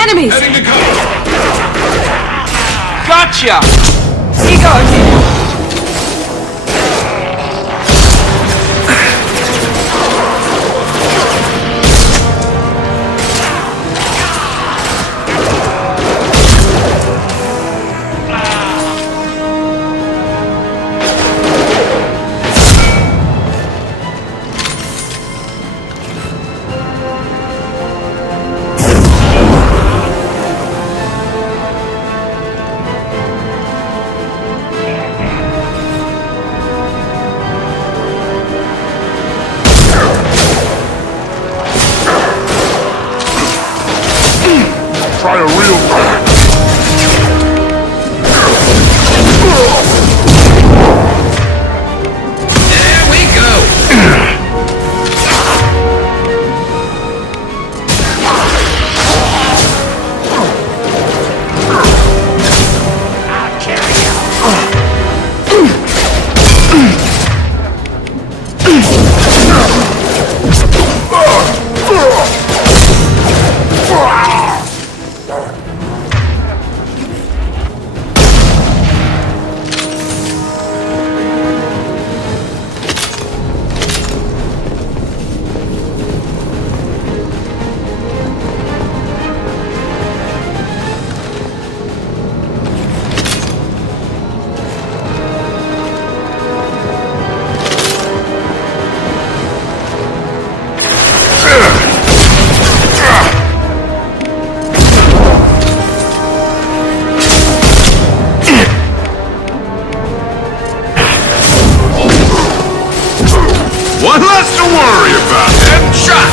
Enemies! Heading to cover! Gotcha! Ego again! Try a real fight. There we go! I'll carry you. One less to worry about. Headshot!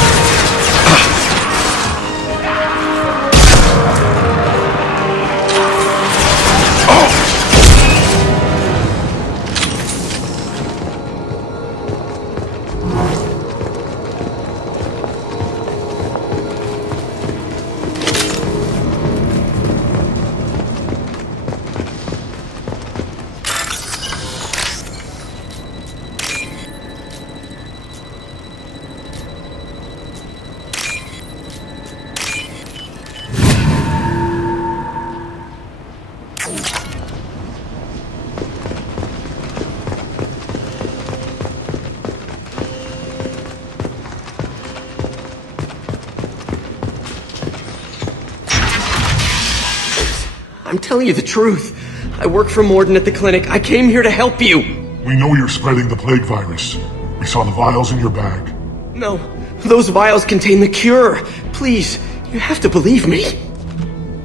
I'm telling you the truth. I work for Morden at the clinic. I came here to help you. We know you're spreading the plague virus. We saw the vials in your bag. No, those vials contain the cure. Please, you have to believe me.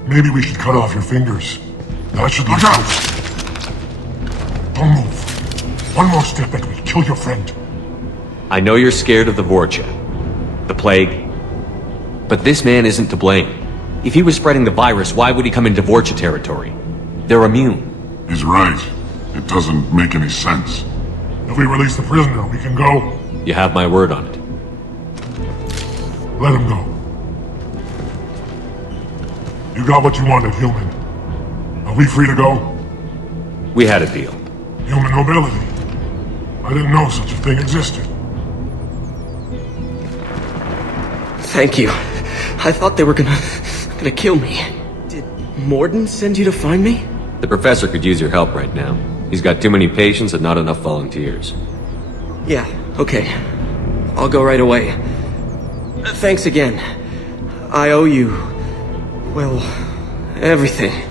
Maybe we should cut off your fingers. That should look out! Don't move. One more step and we'll kill your friend. I know you're scared of the Vorcha, the plague, but this man isn't to blame. If he was spreading the virus, why would he come into Vorcha territory? They're immune. He's right. It doesn't make any sense. If we release the prisoner, we can go. You have my word on it. Let him go. You got what you wanted, human. Are we free to go? We had a deal. Human mobility. I didn't know such a thing existed. Thank you. I thought they were gonna kill me. Did Morden send you to find me? The professor could use your help right now. He's got too many patients and not enough volunteers. Yeah, okay. I'll go right away. Thanks again. I owe you, well, everything.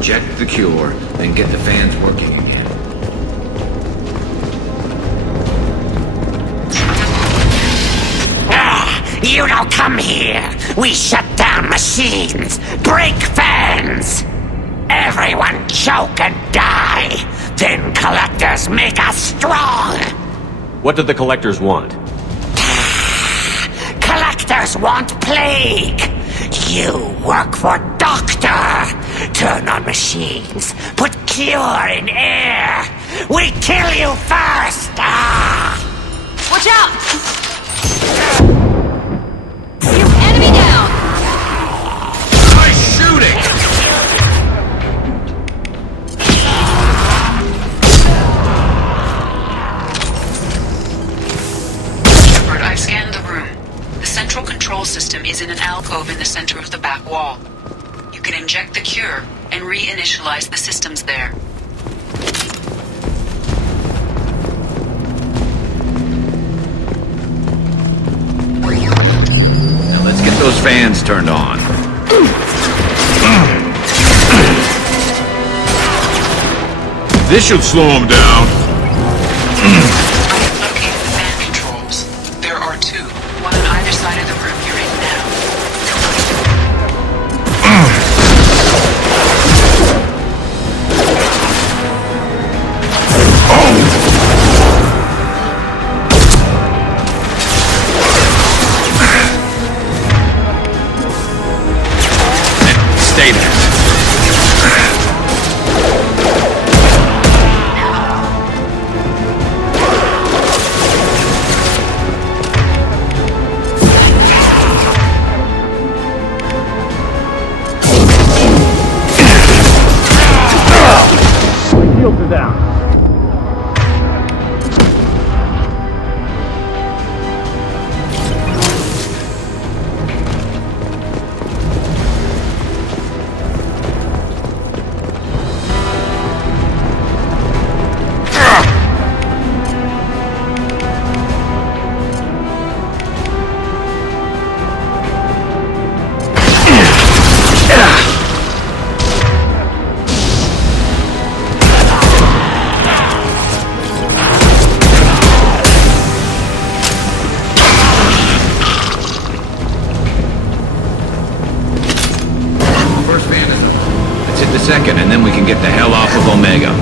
Inject the cure, then get the fans working again. You don't come here! We shut down machines! Break fans! Everyone choke and die! Then collectors make us strong! What do the collectors want? Collectors want plague! You work for Doctor! Turn on machines! Put cure in air! We kill you first! Watch out! Enemy down! Nice shooting! Shepard, I've scanned the room. The central control system is in an alcove in the center of the back wall. You can inject the cure and reinitialize the systems there. Now let's get those fans turned on. This should slow him down. I have located the fan controls. There are two, one on either side of the room you're in now. Stay there. second, and then we can get the hell off of Omega.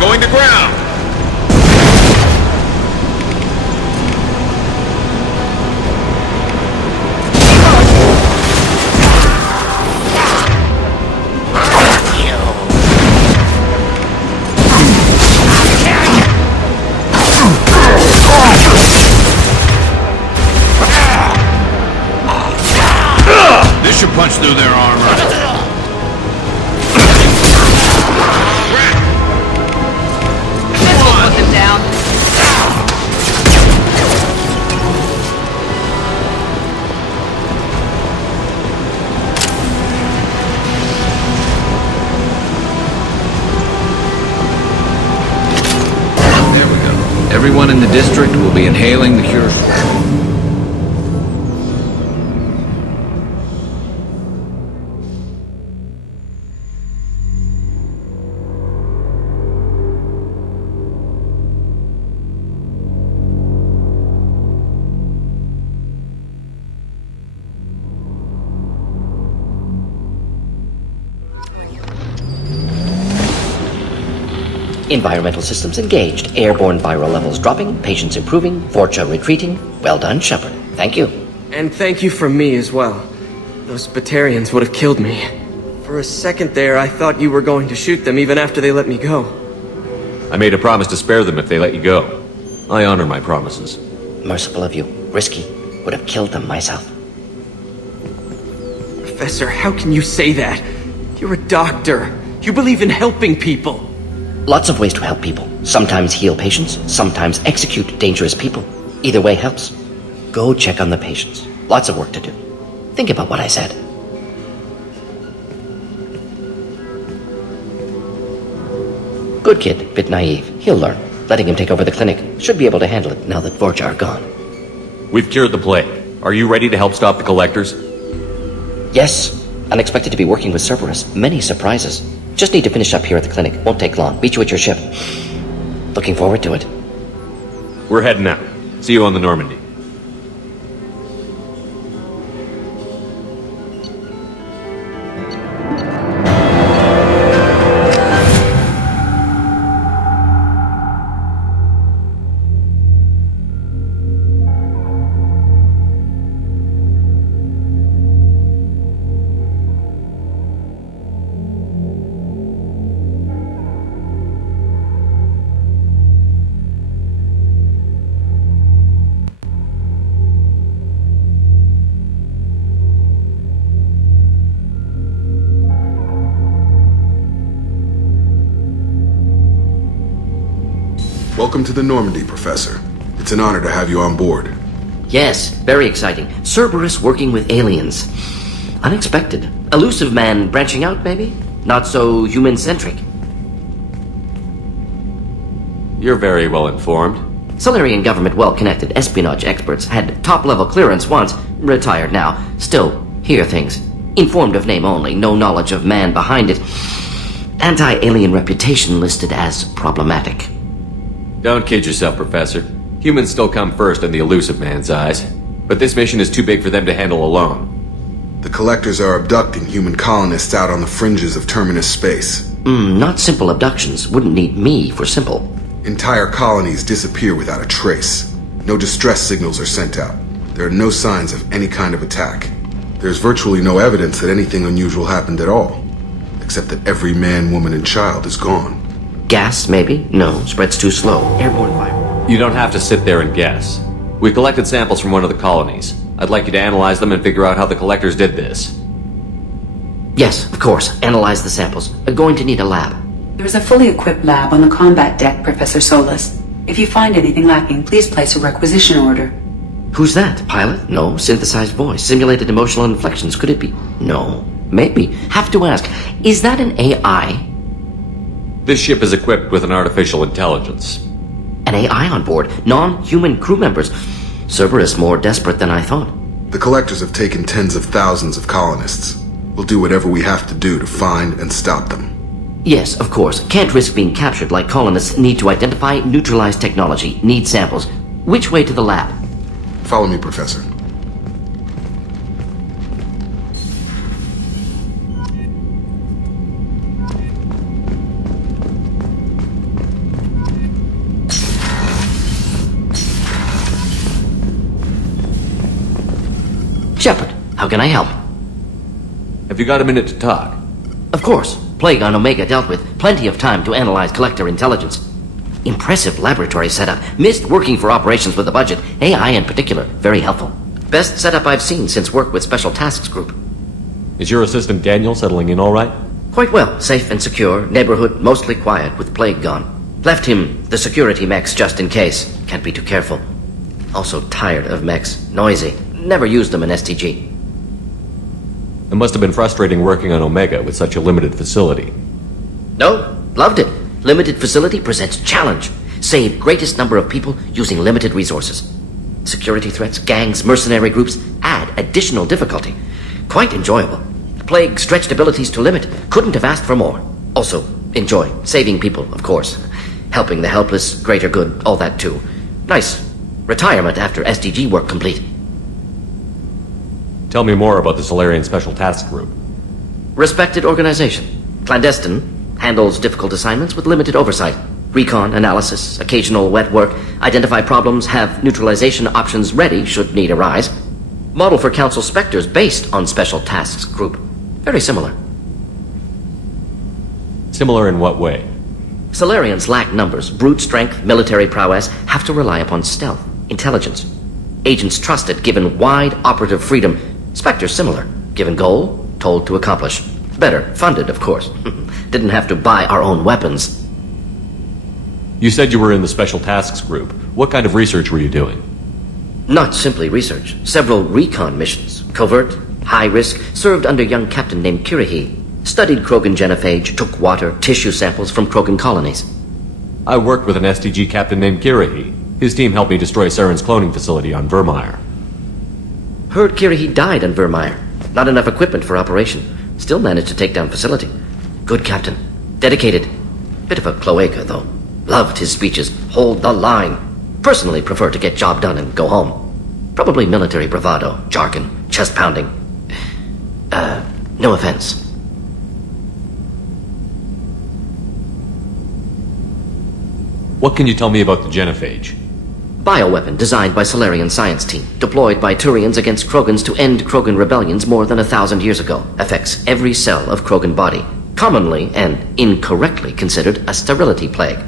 Going to ground! This should punch through their armor. Down. There we go. Everyone in the district will be inhaling the cure shortly. Environmental systems engaged. Airborne viral levels dropping. Patients improving. Vorcha retreating. Well done, Shepard. Thank you. And thank you from me as well. Those Batarians would have killed me. For a second there, I thought you were going to shoot them even after they let me go. I made a promise to spare them if they let you go. I honor my promises. Merciful of you. Risky. Would have killed them myself. Professor, how can you say that? You're a doctor. You believe in helping people. Lots of ways to help people. Sometimes heal patients, sometimes execute dangerous people. Either way helps. Go check on the patients. Lots of work to do. Think about what I said. Good kid, bit naive. He'll learn. Letting him take over the clinic. Should be able to handle it now that Vorcha are gone. We've cured the plague. Are you ready to help stop the collectors? Yes. Unexpected to be working with Cerberus. Many surprises. Just need to finish up here at the clinic. Won't take long. Meet you at your ship. Looking forward to it. We're heading out. See you on the Normandy. Welcome to the Normandy, Professor. It's an honor to have you on board. Yes, very exciting. Cerberus working with aliens. Unexpected. Illusive man branching out, maybe? Not so human-centric. You're very well informed. Solarian government well-connected espionage experts had top-level clearance once, retired now. Still, hear things. Informed of name only, no knowledge of man behind it. Anti-alien reputation listed as problematic. Don't kid yourself, Professor. Humans still come first in the Illusive man's eyes. But this mission is too big for them to handle alone. The Collectors are abducting human colonists out on the fringes of terminus space. Not simple abductions. Wouldn't need me for simple. Entire colonies disappear without a trace. No distress signals are sent out. There are no signs of any kind of attack. There's virtually no evidence that anything unusual happened at all. Except that every man, woman, and child is gone. Gas, maybe? No, spreads too slow. Airborne fire. You don't have to sit there and guess. We collected samples from one of the colonies. I'd like you to analyze them and figure out how the Collectors did this. Yes, of course. Analyze the samples. Going to need a lab. There is a fully equipped lab on the combat deck, Professor Solis. If you find anything lacking, please place a requisition order. Who's that? Pilot? No. Synthesized voice. Simulated emotional inflections. Could it be? No. Maybe. Have to ask. Is that an AI? This ship is equipped with an artificial intelligence. An AI on board? Non-human crew members? Cerberus more desperate than I thought. The Collectors have taken tens of thousands of colonists. We'll do whatever we have to do to find and stop them. Yes, of course. Can't risk being captured like colonists need to identify, neutralize technology, need samples. Which way to the lab? Follow me, Professor. Shepard, how can I help? Have you got a minute to talk? Of course. Plague on Omega dealt with. Plenty of time to analyze Collector intelligence. Impressive laboratory setup. Missed working for operations with a budget. AI in particular. Very helpful. Best setup I've seen since work with Special Tasks Group. Is your assistant Daniel settling in all right? Quite well. Safe and secure. Neighborhood mostly quiet with Plague gone. Left him the security mechs just in case. Can't be too careful. Also tired of mechs. Noisy. Never used them in STG. It must have been frustrating working on Omega with such a limited facility. No, loved it. Limited facility presents challenge. Save greatest number of people using limited resources. Security threats, gangs, mercenary groups add additional difficulty. Quite enjoyable. Plague stretched abilities to limit. Couldn't have asked for more. Also, enjoy. Saving people, of course. Helping the helpless, greater good, all that too. Nice. Retirement after SDG work complete. Tell me more about the Solarian Special Task Group. Respected organization. Clandestine. Handles difficult assignments with limited oversight. Recon, analysis, occasional wet work. Identify problems, have neutralization options ready should need arise. Model for Council Spectres based on Special Tasks Group. Very similar. Similar in what way? Solarians lack numbers, brute strength, military prowess, have to rely upon stealth, intelligence. Agents trusted, given wide operative freedom. Spectres similar, given goal, told to accomplish. Better, funded, of course. Didn't have to buy our own weapons. You said you were in the Special Tasks Group. What kind of research were you doing? Not simply research. Several recon missions. Covert, high risk, served under young captain named Kirihi. Studied Krogan genophage, took water, tissue samples from Krogan colonies. I worked with an STG captain named Kirihi. His team helped me destroy Saren's cloning facility on Vermeer. Heard Kirihi died on Vermeer. Not enough equipment for operation. Still managed to take down facility. Good captain. Dedicated. Bit of a cloaca, though. Loved his speeches. Hold the line. Personally prefer to get job done and go home. Probably military bravado, jargon, chest pounding. No offense. What can you tell me about the genophage? Bioweapon designed by Solarian science team, deployed by Turians against Krogans to end Krogan rebellions more than 1,000 years ago. Affects every cell of Krogan body. Commonly and incorrectly considered a sterility plague.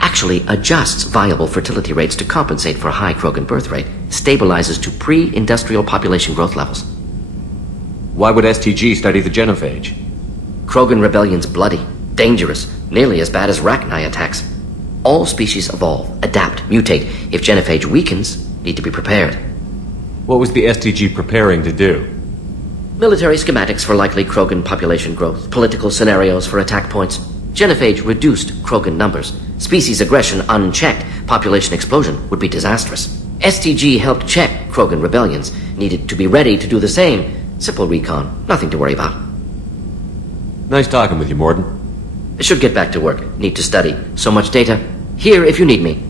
Actually adjusts viable fertility rates to compensate for high Krogan birth rate. Stabilizes to pre-industrial population growth levels. Why would STG study the genophage? Krogan rebellion's bloody, dangerous, nearly as bad as Rachni attacks. All species evolve, adapt, mutate. If genophage weakens, need to be prepared. What was the STG preparing to do? Military schematics for likely Krogan population growth, political scenarios for attack points. Genophage reduced Krogan numbers. Species aggression unchecked, population explosion would be disastrous. STG helped check Krogan rebellions, needed to be ready to do the same. Simple recon, nothing to worry about. Nice talking with you, Morden. Should get back to work, need to study. So much data. Here if you need me.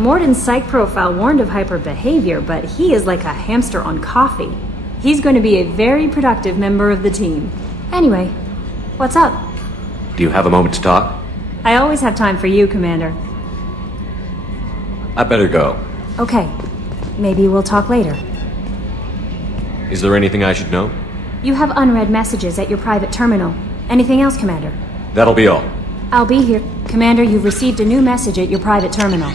Morden's psych profile warned of hyper behavior, but he is like a hamster on coffee. He's going to be a very productive member of the team. Anyway, what's up? Do you have a moment to talk? I always have time for you, Commander. I better go. Okay. Maybe we'll talk later. Is there anything I should know? You have unread messages at your private terminal. Anything else, Commander? That'll be all. I'll be here. Commander, you've received a new message at your private terminal.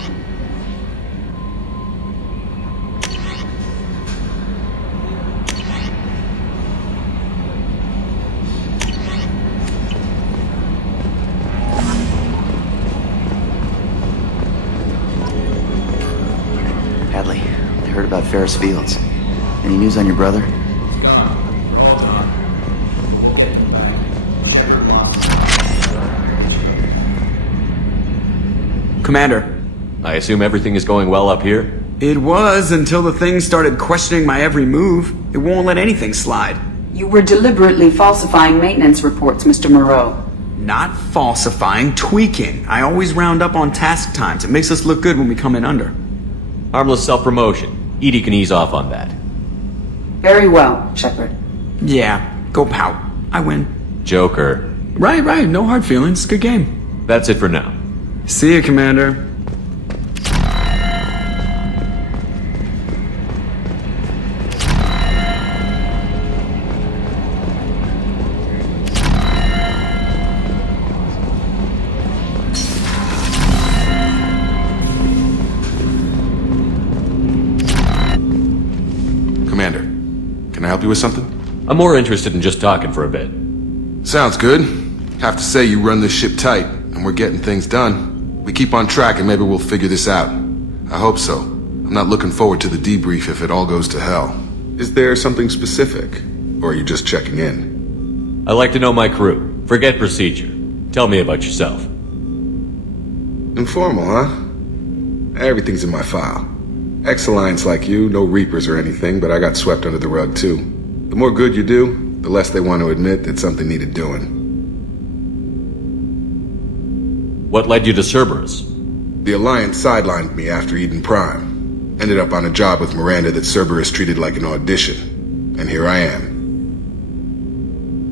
Hadley, I heard about Ferris Fields. Any news on your brother? Commander. I assume everything is going well up here? It was until the thing started questioning my every move. It won't let anything slide. You were deliberately falsifying maintenance reports, Mr. Moreau. Not falsifying, tweaking. I always round up on task times. It makes us look good when we come in under. Harmless self-promotion. Edie can ease off on that. Very well, Shepard. Yeah, go pout. I win. Joker. Right. No hard feelings. Good game. That's it for now. See you, Commander. Commander, can I help you with something? I'm more interested in just talking for a bit. Sounds good. Have to say you run this ship tight, and we're getting things done. We keep on track and maybe we'll figure this out. I hope so. I'm not looking forward to the debrief if it all goes to hell. Is there something specific? Or are you just checking in? I like to know my crew. Forget procedure. Tell me about yourself. Informal, huh? Everything's in my file. Ex-Alliance like you, no Reapers or anything, but I got swept under the rug too. The more good you do, the less they want to admit that something needed doing. What led you to Cerberus? The Alliance sidelined me after Eden Prime. Ended up on a job with Miranda that Cerberus treated like an audition. And here I am.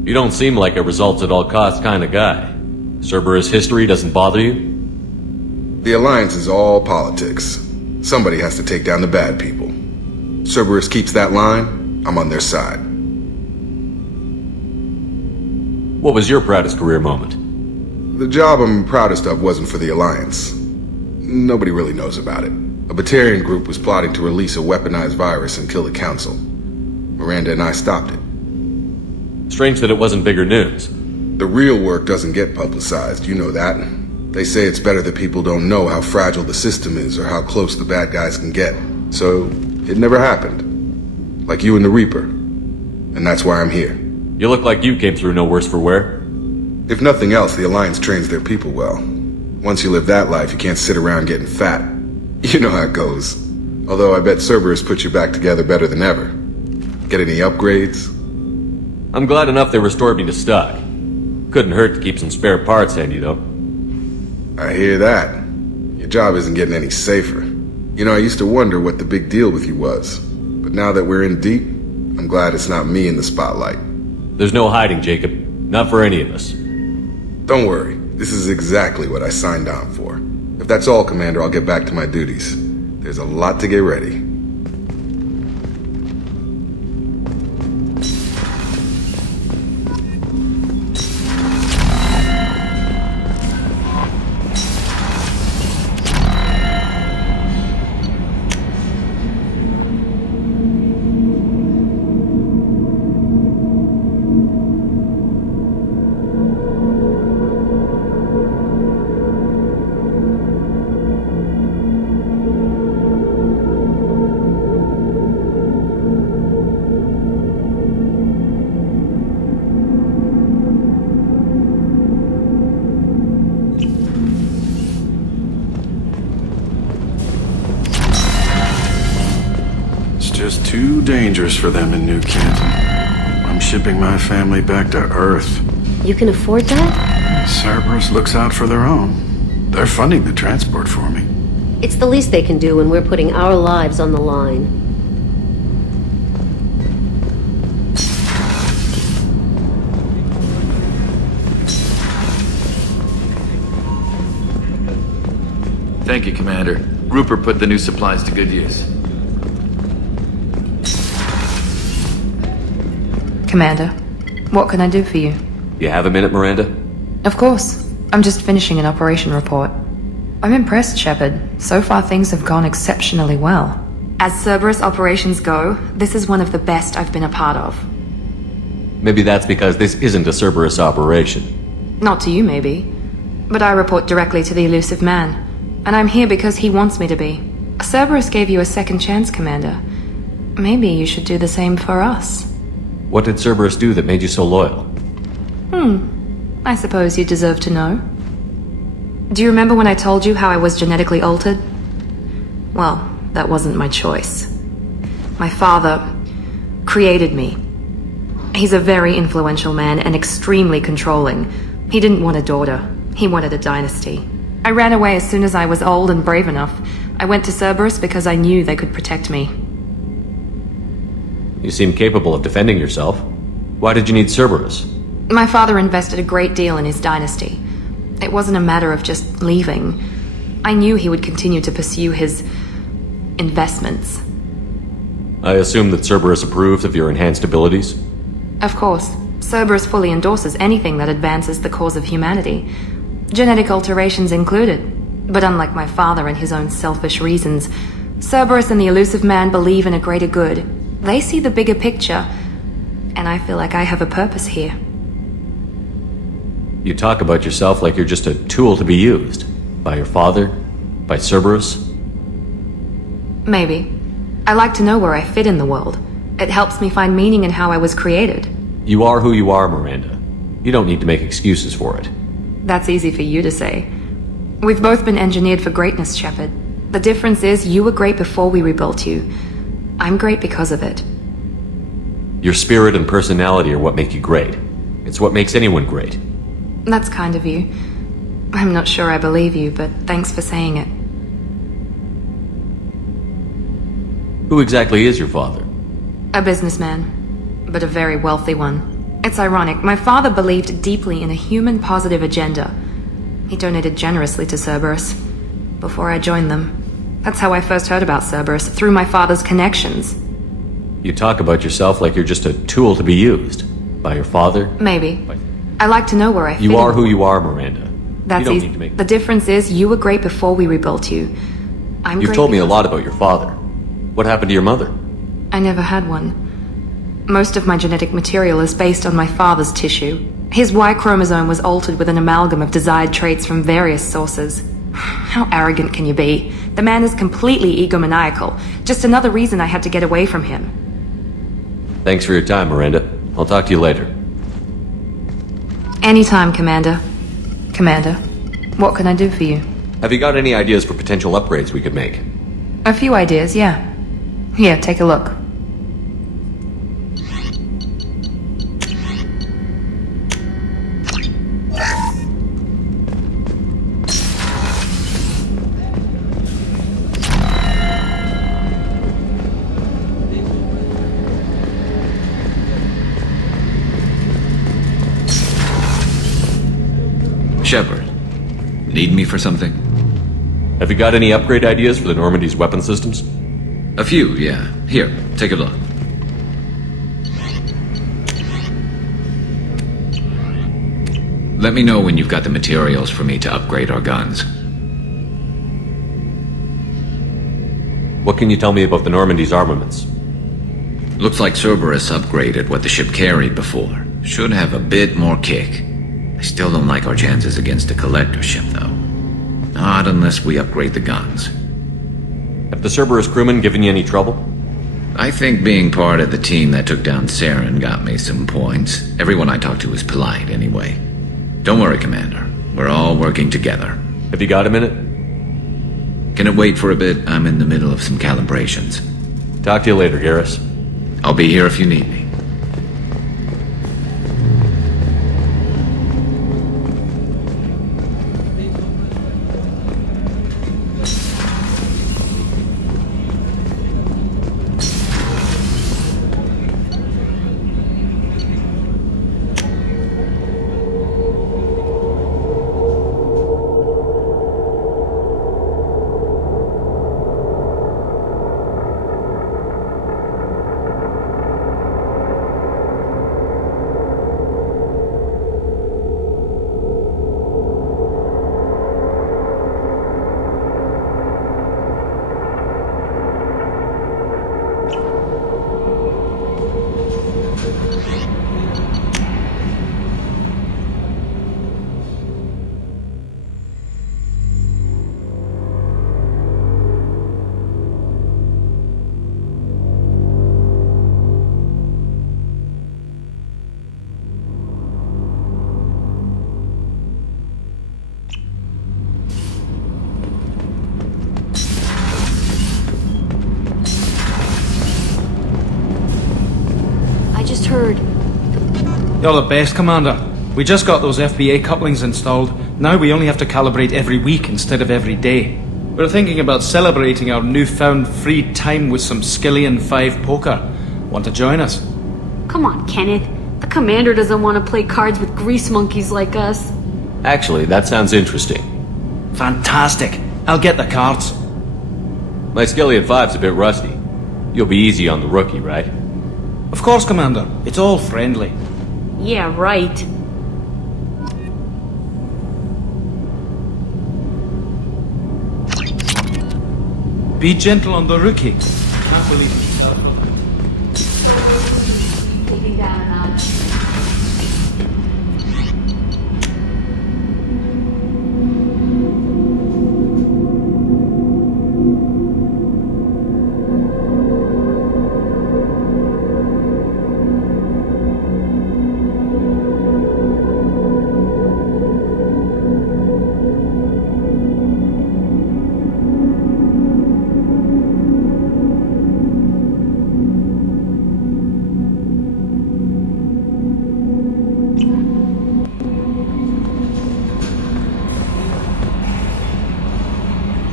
You don't seem like a results-at-all-costs kind of guy. Cerberus history doesn't bother you? The Alliance is all politics. Somebody has to take down the bad people. Cerberus keeps that line, I'm on their side. What was your proudest career moment? The job I'm proudest of wasn't for the Alliance. Nobody really knows about it. A Batarian group was plotting to release a weaponized virus and kill the Council. Miranda and I stopped it. Strange that it wasn't bigger news. The real work doesn't get publicized, you know that. They say it's better that people don't know how fragile the system is or how close the bad guys can get. So, it never happened. Like you and the Reaper. And that's why I'm here. You look like you came through no worse for wear. If nothing else, the Alliance trains their people well. Once you live that life, you can't sit around getting fat. You know how it goes. Although I bet Cerberus put you back together better than ever. Get any upgrades? I'm glad enough they restored me to stock. Couldn't hurt to keep some spare parts handy, though. I hear that. Your job isn't getting any safer. You know, I used to wonder what the big deal with you was. But now that we're in deep, I'm glad it's not me in the spotlight. There's no hiding, Jacob. Not for any of us. Don't worry. This is exactly what I signed on for. If that's all, Commander, I'll get back to my duties. There's a lot to get ready. Just too dangerous for them in New Canton. I'm shipping my family back to Earth. You can afford that? Cerberus looks out for their own. They're funding the transport for me. It's the least they can do when we're putting our lives on the line. Thank you, Commander. Rupert put the new supplies to good use. Commander, what can I do for you? You have a minute, Miranda? Of course. I'm just finishing an operation report. I'm impressed, Shepard. So far things have gone exceptionally well. As Cerberus operations go, this is one of the best I've been a part of. Maybe that's because this isn't a Cerberus operation. Not to you, maybe. But I report directly to the Illusive Man. And I'm here because he wants me to be. Cerberus gave you a second chance, Commander. Maybe you should do the same for us. What did Cerberus do that made you so loyal? I suppose you deserve to know. Do you remember when I told you how I was genetically altered? Well, that wasn't my choice. My father created me. He's a very influential man and extremely controlling. He didn't want a daughter. He wanted a dynasty. I ran away as soon as I was old and brave enough. I went to Cerberus because I knew they could protect me. You seem capable of defending yourself. Why did you need Cerberus? My father invested a great deal in his dynasty. It wasn't a matter of just leaving. I knew he would continue to pursue his investments. I assume that Cerberus approved of your enhanced abilities? Of course. Cerberus fully endorses anything that advances the cause of humanity. Genetic alterations included. But unlike my father and his own selfish reasons, Cerberus and the Illusive Man believe in a greater good. They see the bigger picture, and I feel like I have a purpose here. You talk about yourself like you're just a tool to be used. By your father? By Cerberus? Maybe. I like to know where I fit in the world. It helps me find meaning in how I was created. You are who you are, Miranda. You don't need to make excuses for it. That's easy for you to say. We've both been engineered for greatness, Shepard. The difference is you were great before we rebuilt you. I'm great because of it. Your spirit and personality are what make you great. It's what makes anyone great. That's kind of you. I'm not sure I believe you, but thanks for saying it. Who exactly is your father? A businessman, but a very wealthy one. It's ironic, my father believed deeply in a human-positive agenda. He donated generously to Cerberus before I joined them. That's how I first heard about Cerberus, through my father's connections. You talk about yourself like you're just a tool to be used. By your father? Maybe. I like to know where I fit. You are who you are, Miranda. That's easy. The difference is you were great before we rebuilt you. You've told me a lot about your father. What happened to your mother? I never had one. Most of my genetic material is based on my father's tissue. His Y chromosome was altered with an amalgam of desired traits from various sources. How arrogant can you be? The man is completely egomaniacal. Just another reason I had to get away from him. Thanks for your time, Miranda. I'll talk to you later. Anytime, Commander. Commander, what can I do for you? Have you got any ideas for potential upgrades we could make? A few ideas, yeah. Here, take a look. Shepard, need me for something? Have you got any upgrade ideas for the Normandy's weapon systems? A few, yeah. Here, take a look. Let me know when you've got the materials for me to upgrade our guns. What can you tell me about the Normandy's armaments? Looks like Cerberus upgraded what the ship carried before. Should have a bit more kick. I still don't like our chances against a collector ship, though. Not unless we upgrade the guns. Have the Cerberus crewmen given you any trouble? I think being part of the team that took down Saren got me some points. Everyone I talked to was polite, anyway. Don't worry, Commander. We're all working together. Have you got a minute? Can it wait for a bit? I'm in the middle of some calibrations. Talk to you later, Garrus. I'll be here if you need me. You're the best, Commander. We just got those FBA couplings installed. Now we only have to calibrate every week instead of every day. We're thinking about celebrating our newfound free time with some Skillian 5 poker. Want to join us? Come on, Kenneth. The Commander doesn't want to play cards with grease monkeys like us. Actually, that sounds interesting. Fantastic. I'll get the cards. My Skillian 5's a bit rusty. You'll be easy on the rookie, right? Of course, Commander. It's all friendly. Yeah, right. Be gentle on the rookie. Can't believe he's Leaving down a notch.